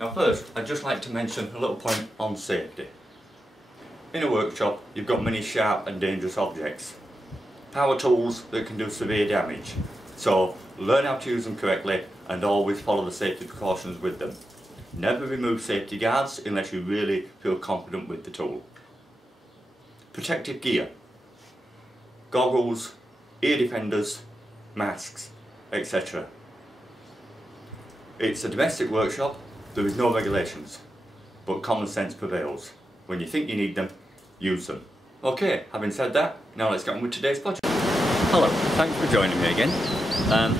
Now first, I'd just like to mention a little point on safety. In a workshop, you've got many sharp and dangerous objects. Power tools that can do severe damage. So learn how to use them correctly and always follow the safety precautions with them. Never remove safety guards unless you really feel confident with the tool. Protective gear. Goggles, ear defenders, masks, etc. It's a domestic workshop, there is no regulations, but common sense prevails. When you think you need them, use them. Okay, having said that, now let's get on with today's project. Hello, thanks for joining me again.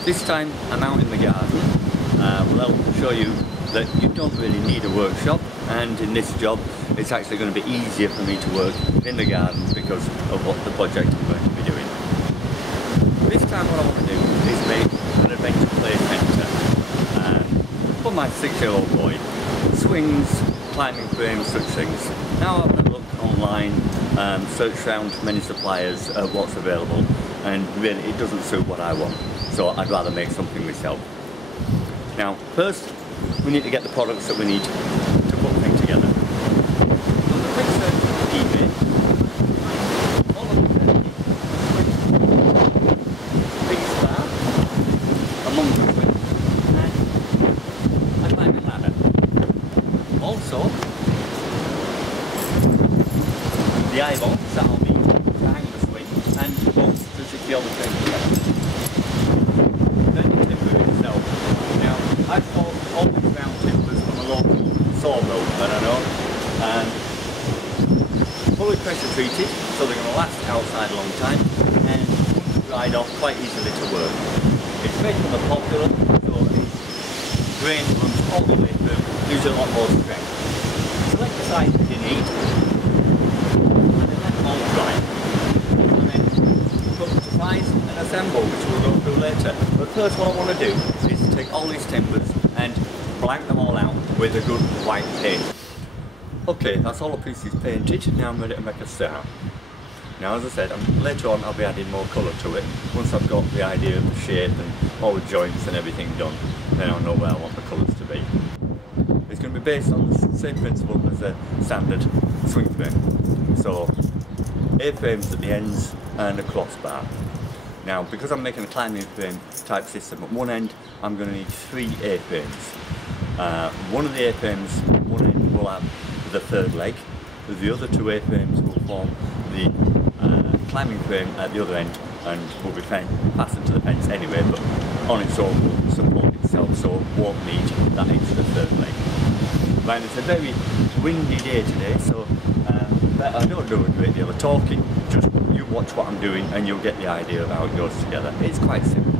This time I'm out in the garden. Well, I'll show you that you don't really need a workshop, and in this job it's actually going to be easier for me to work in the garden because of what the project I'm going to be doing. This time what I want to do is make an adventure play centre for my 6-year-old boy. Swings, climbing frames, such things. Now I've had a look online, searched around many suppliers of what's available, and really it doesn't suit what I want, so I'd rather make something myself. Now first we need to get the products that we need to put the thing together. So the quick search on eBay, all of them, big star, among the swings, and a climbing ladder. Also, the eye bolts that I'll need to hang the swing and bolts to secure the thing together. Then the timber itself. Now, I bought all these round timbers from a local sawmill that I know, and fully pressure treated, so they're going to last outside a long time and ride off quite easily to work. It's made from the popular, so its grain runs all the way through, gives you a lot more strength. Select the size that you need, and then let them all dry. And then put them to size and assemble, which we'll go through later. But first what I want to do is take all these timbers and blank them all out with a good white paint. Okay, that's all the pieces painted, now I'm ready to make a start. Now as I said, later on I'll be adding more colour to it. Once I've got the idea of the shape and all the joints and everything done, then I'll know where I want the colours to be. It's going to be based on the same principle as a standard swing frame. So, A-frames at the ends and a crossbar. Now, because I'm making a climbing frame type system, at one end I'm going to need 3 A-frames. One of the A-frames, one end will have the third leg. The other 2 A-frames will form the climbing frame at the other end and will be fastened to the fence anyway, but on its own will support itself, so it won't need that extra third leg. Right, it's a very windy day today, so I don't do a great deal of talking, just you watch what I'm doing and you'll get the idea of how it goes together. It's quite simple.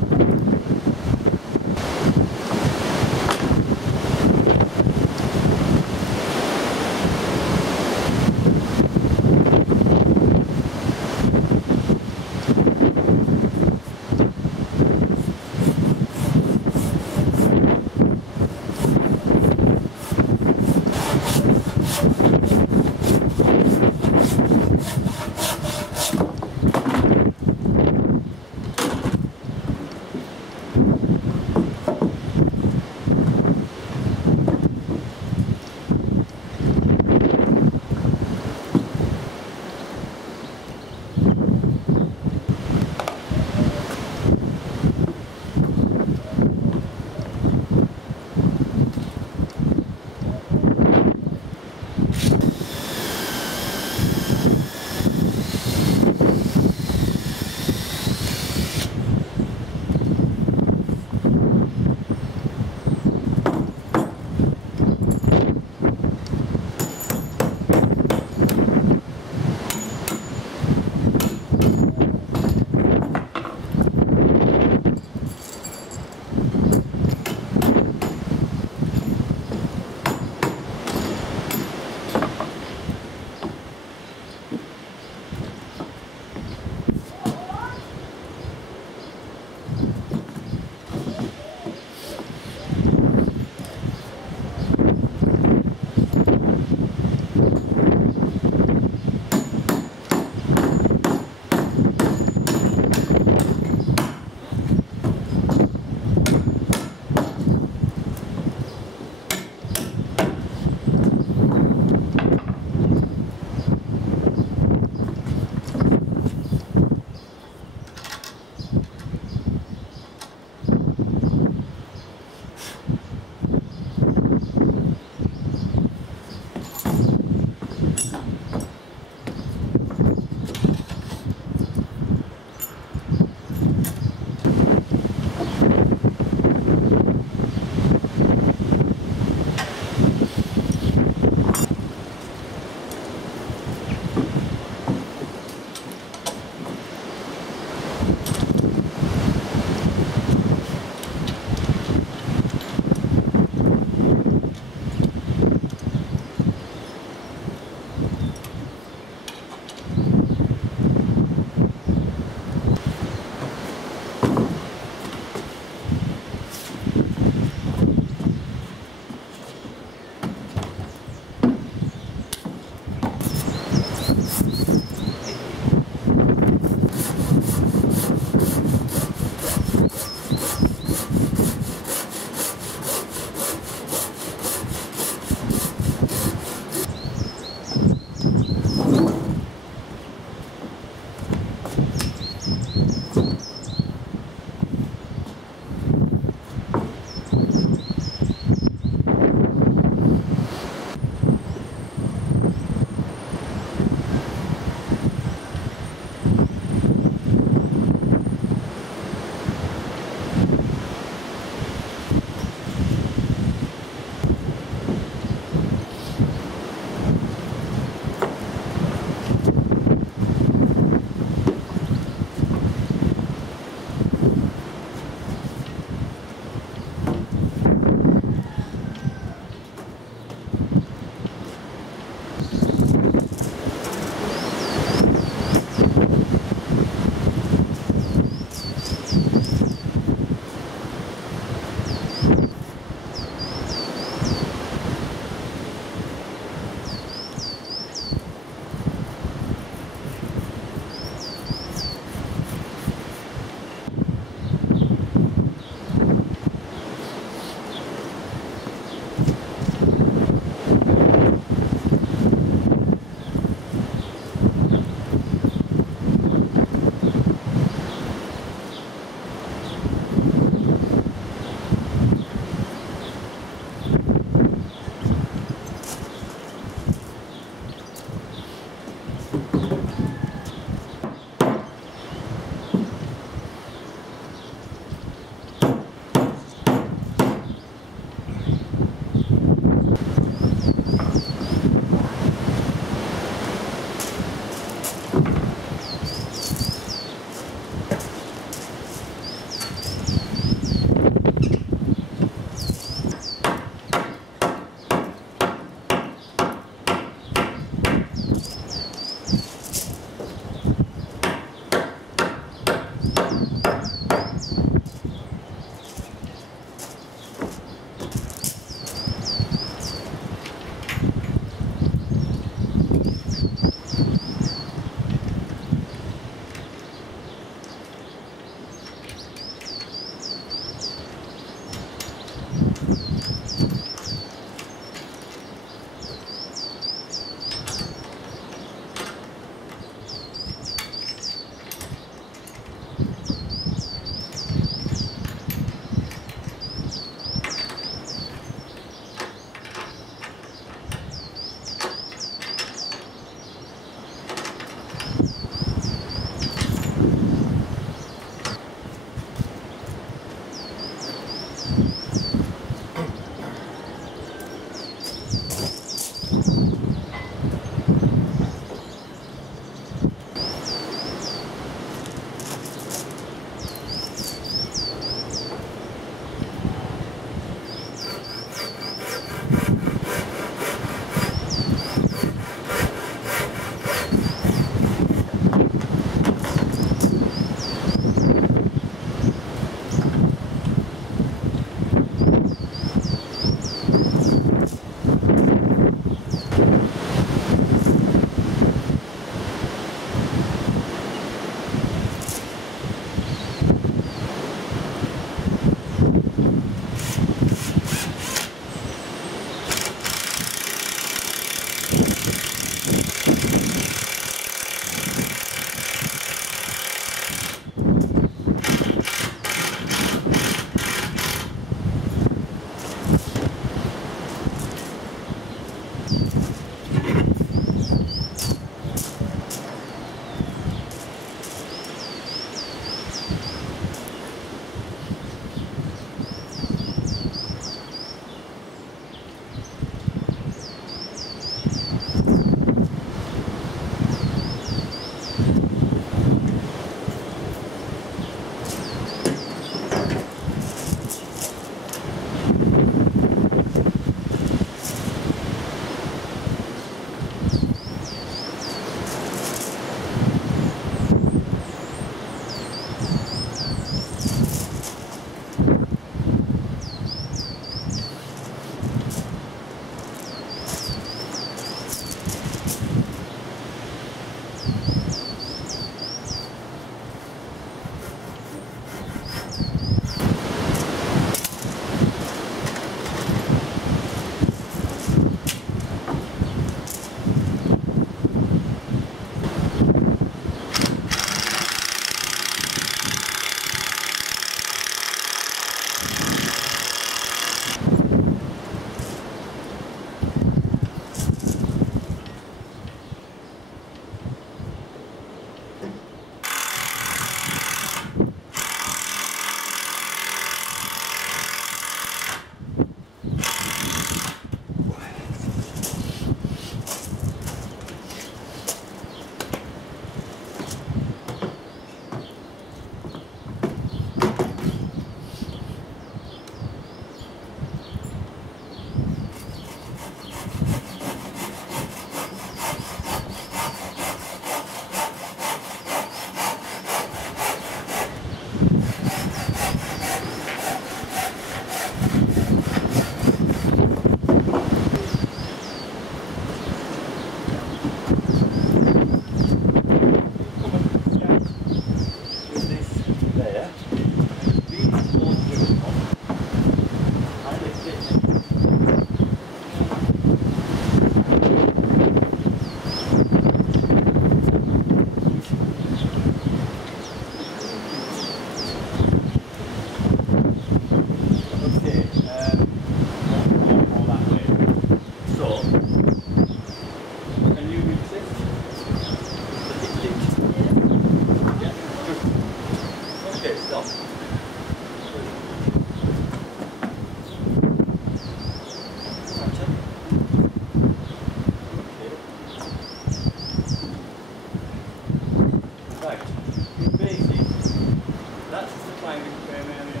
landing fan area.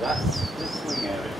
That's the swing area.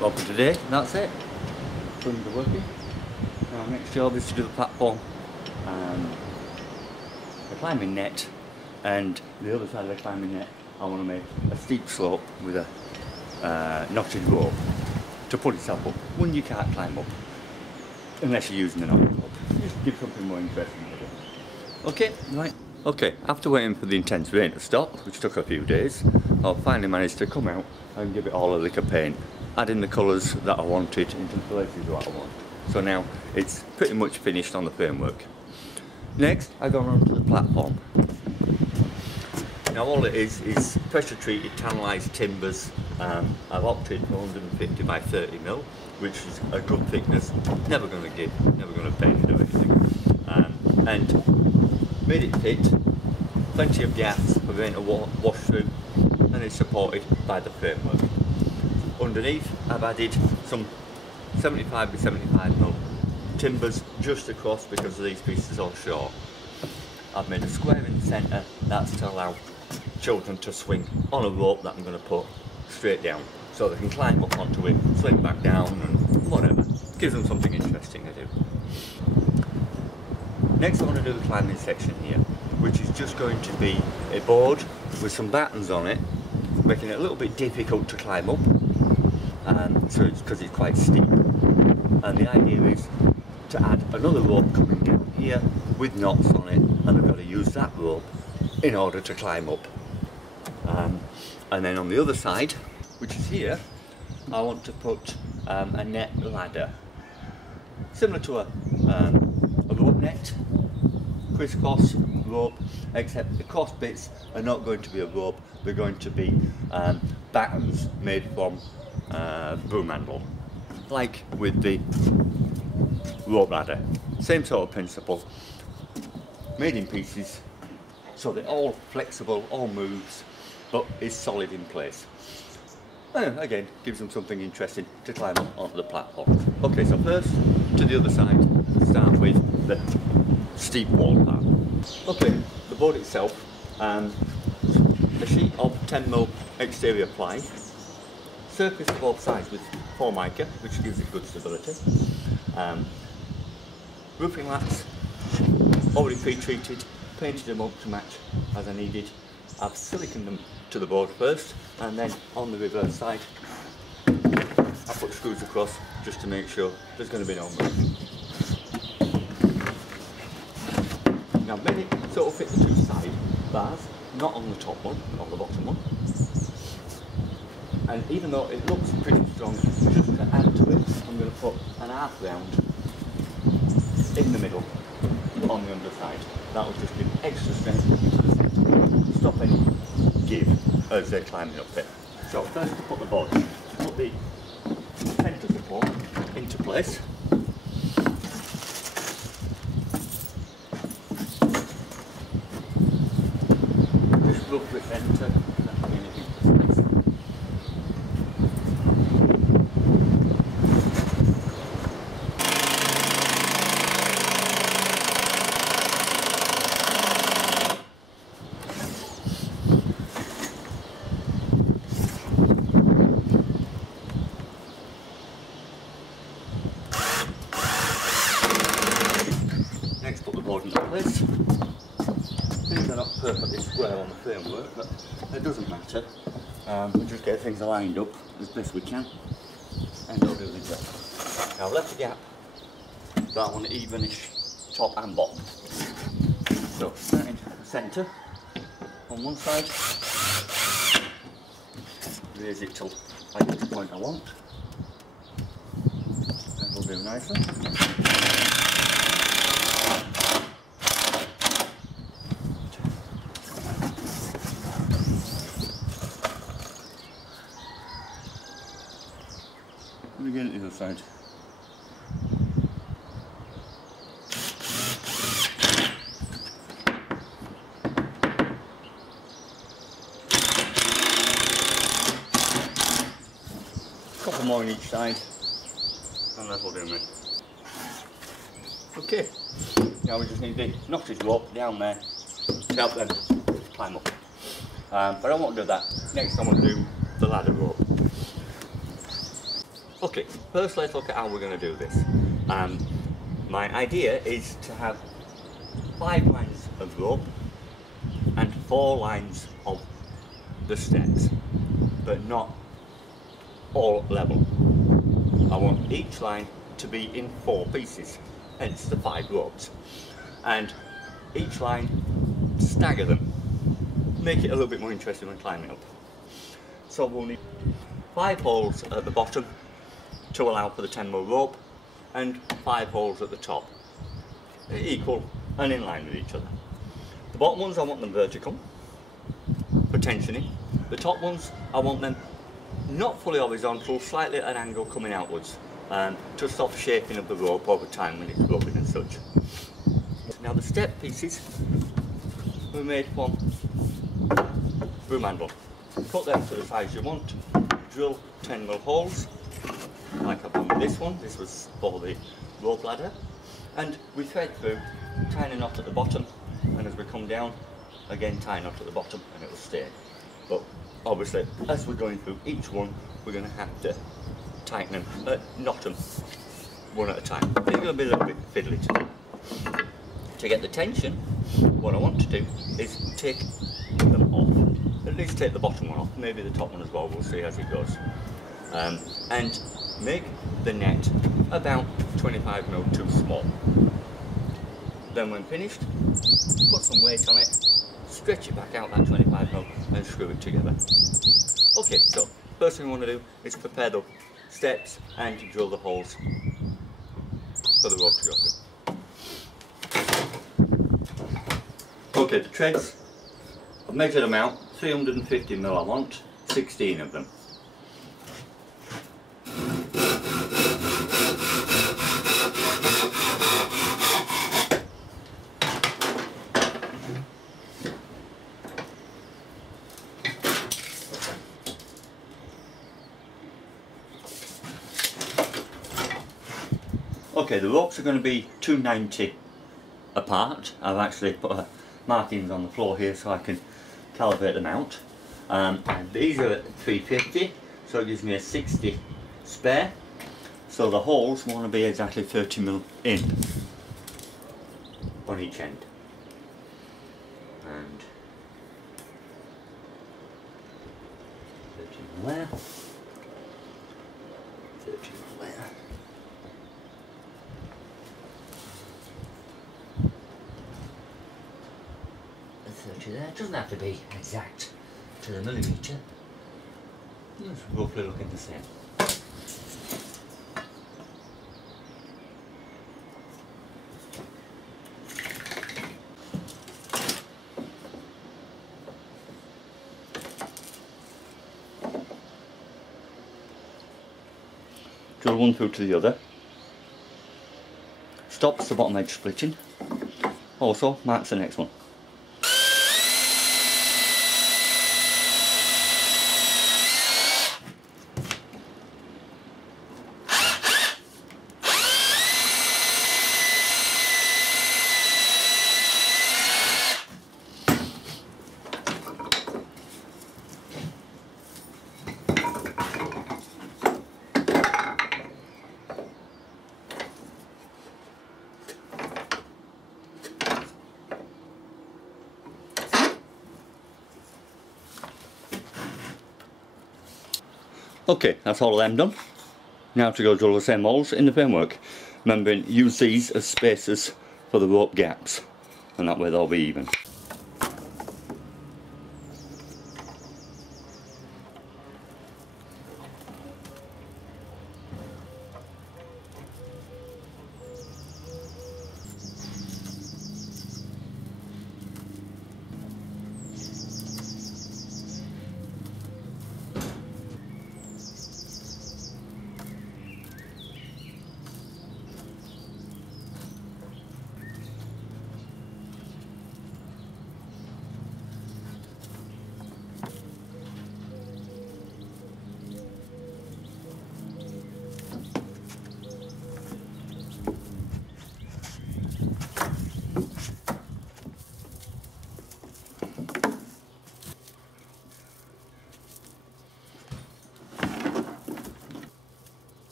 well for today, that's it. Things are working. Now next job is to do the platform, the climbing net, and the other side of the climbing net I want to make a steep slope with a knotted rope to put itself up when you can't climb up, unless you're using the knotted rope. Just give something more interesting to do. Okay, right. Okay, after waiting for the intense rain to stop, which took a few days, I finally managed to come out and give it all a lick of paint, adding the colours that I wanted into the places that I want. So now it's pretty much finished on the framework. Next, I've gone on to the platform. Now all it is pressure treated tannalised timbers. I've opted for 150 by 30 mil, which is a good thickness, never going to give, never going to bend or anything. And made it fit, plenty of gaps for rain to wash through, and it's supported by the framework. Underneath I've added some 75 by 75 mil timbers just across because these pieces are short. I've made a square in the centre, that's to allow children to swing on a rope that I'm going to put straight down, so they can climb up onto it, swing back down and whatever. Gives them something interesting to do. Next I want to do the climbing section here, which is just going to be a board with some battens on it, making it a little bit difficult to climb up, because it's quite steep. And the idea is to add another rope coming down here with knots on it, and I've got to use that rope in order to climb up. And then on the other side, which is here, I want to put a net ladder, similar to a rope net, crisscross rope, except the cross bits are not going to be a rope, they're going to be battens made from broom handle, like with the rope ladder. Same sort of principle, made in pieces so they're all flexible, all moves, but is solid in place. And again, gives them something interesting to climb up onto the platform. Okay, so first to the other side, start with the steep wall part. Okay, the board itself, a sheet of 10mm exterior ply, surface to both sides with Formica, which gives it good stability. Roofing lats, already pre-treated, painted them up to match as I needed. I've siliconed them to the board first, and then on the reverse side I put screws across just to make sure there's going to be no move. Now I've made it sort of fit the two side bars, not on the top one, on the bottom one. And even though it looks pretty strong, just to add to it, I'm going to put an half round in the middle on the underside. That will just give extra strength to the centre, stop any give as they're climbing up it. So first to put the board, put the centre support into place. Just roughly centre. Next, put the board into place. Things are not perfectly square on the framework, but it doesn't matter. We just get things lined up as best we can, and I'll do the job. Now I've left a gap, but I want an evenish top and bottom. So start into the centre on one side, raise it till I get to the point I want. That'll do nicely. And again at the other side. A couple more on each side, and that'll do me. Okay, now we just need the knotted rope down there to help them climb up. But I won't do that. Next I want to do the ladder rope. Okay, first let's look at how we're going to do this. My idea is to have 5 lines of rope and 4 lines of the steps, but not all level. I want each line to be in 4 pieces, hence the 5 ropes, and each line stagger them, make it a little bit more interesting when climbing up. So we'll need 5 holes at the bottom to allow for the 10mm rope, and 5 holes at the top, equal and in line with each other. The bottom ones I want them vertical for tensioning. The top ones I want them not fully horizontal, slightly at an angle coming outwards, to stop shaping of the rope over time when it's roping and such. Now the step pieces were made from broom handle. Cut them to the size you want, drill 10mm holes, like I've done with this one. This was for the rope ladder, and we thread through, tying a knot at the bottom, and as we come down, again tie a knot at the bottom and it will stay. But obviously, as we're going through each one, we're going to have to tighten them, knot them one at a time. It's going to be a little bit fiddly to do. To get the tension, what I want to do is take them off. At least take the bottom one off, maybe the top one as well, we'll see as it goes. And make the net about 25mm too small. Then when finished, put some weight on it, stretch it back out that 25mm and screw it together. Okay, so first thing we want to do is prepare the steps and drill the holes for the rope to go through. Okay, the treads, I've measured them out, 350mm I want, 16 of them. Okay, the ropes are going to be 290 apart. I've actually put markings on the floor here so I can calibrate them out. And these are at 350, so it gives me a 60 spare. So the holes want to be exactly 30mm in on each end. And 30mm there, 30mm there. There. It doesn't have to be exact to the millimetre. It's roughly looking the same. Drill one through to the other. Stops the bottom edge splitting. Also marks the next one. Okay, that's all of them done. Now to go drill the same holes in the framework. Remembering, use these as spacers for the rope gaps, and that way they'll be even.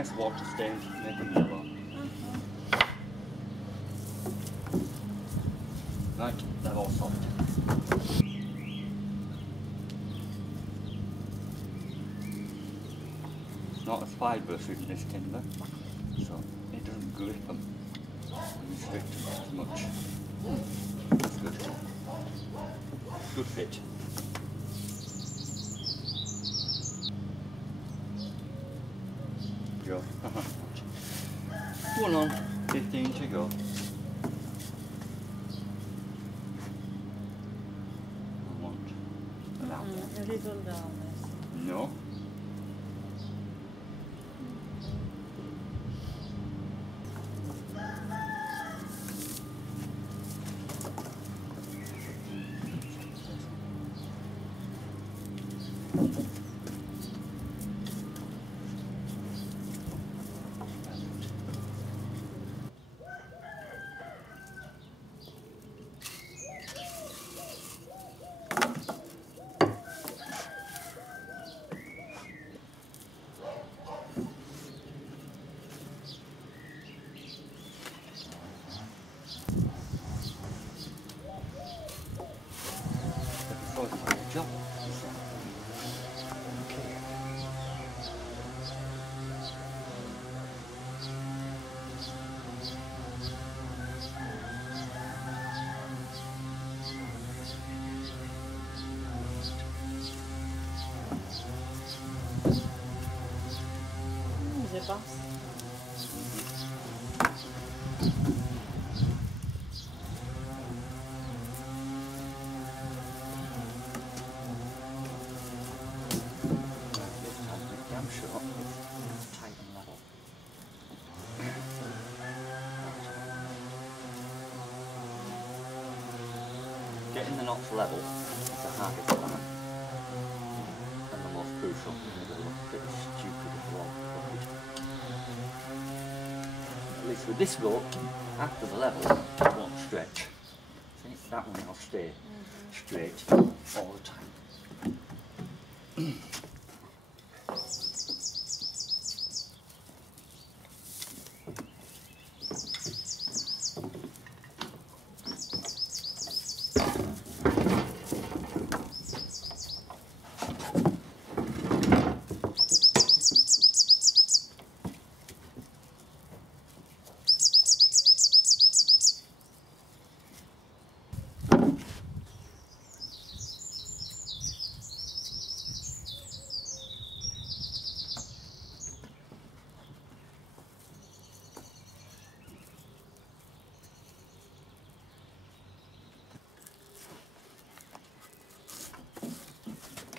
nice water stains, make them yellow. Right, they're all soft. It's not as fibrous as this timber, so it doesn't grip them and restrict them as much. That's good. Good fit. Go. 1 on, 15 to go. I want that. A little down. No. Job. Je pense. I'm sure it's tight and level. Getting the knots level is the hardest element and the most crucial. It'll look pretty stupid if you won't look it. At least with this rope, after the level, it won't stretch. See, that one will stay straight all the time.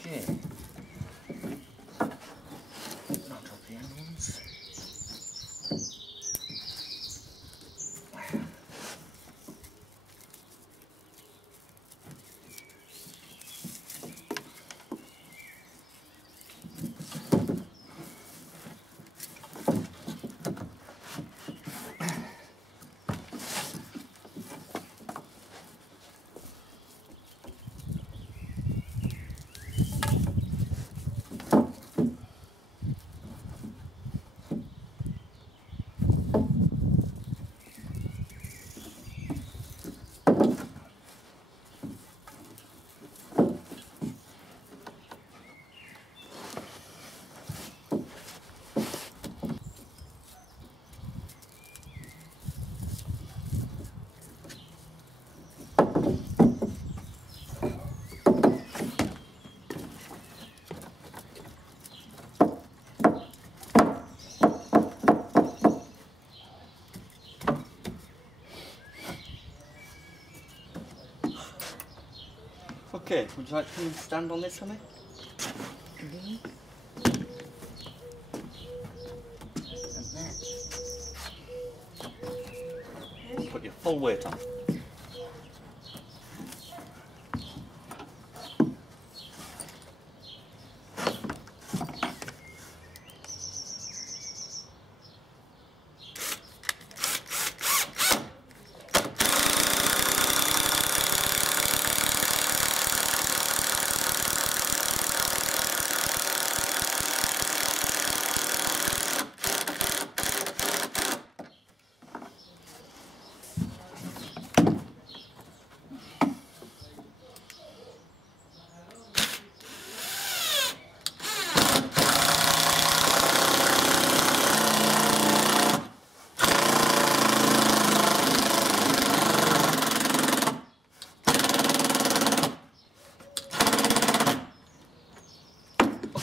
Okay. Not up the end ones. Okay, would you like to come and stand on this for me? And then put your full weight on.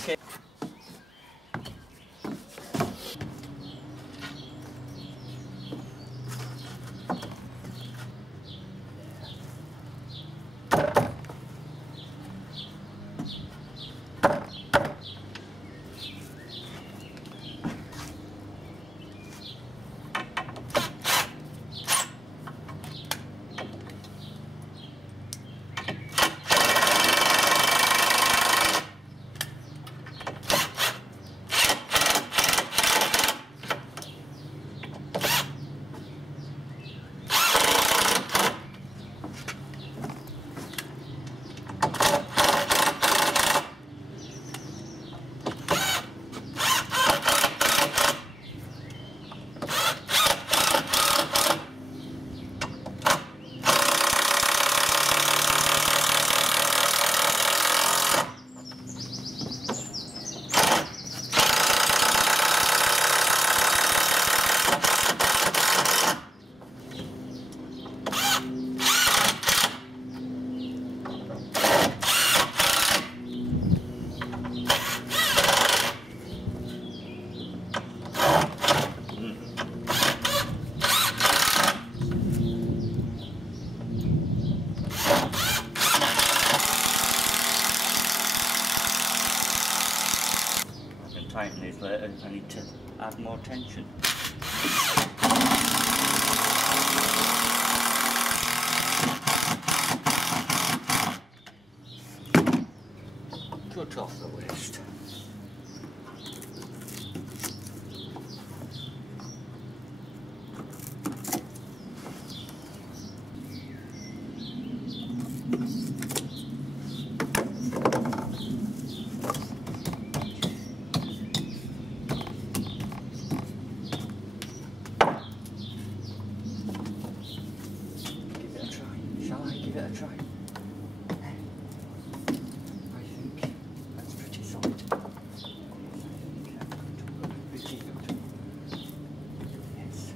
Okay. Tighten these later, I need to add more tension. Cut off the waste. Shall I give it a try? I think that's pretty solid. Yes.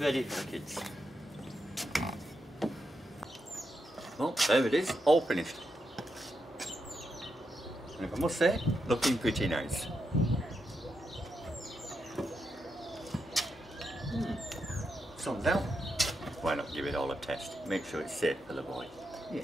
Ready for the kids. Well, there it is, all finished. And if I must say, looking pretty nice. Sun's out. Why not give it all a test? Make sure it's safe for the boy. Yeah.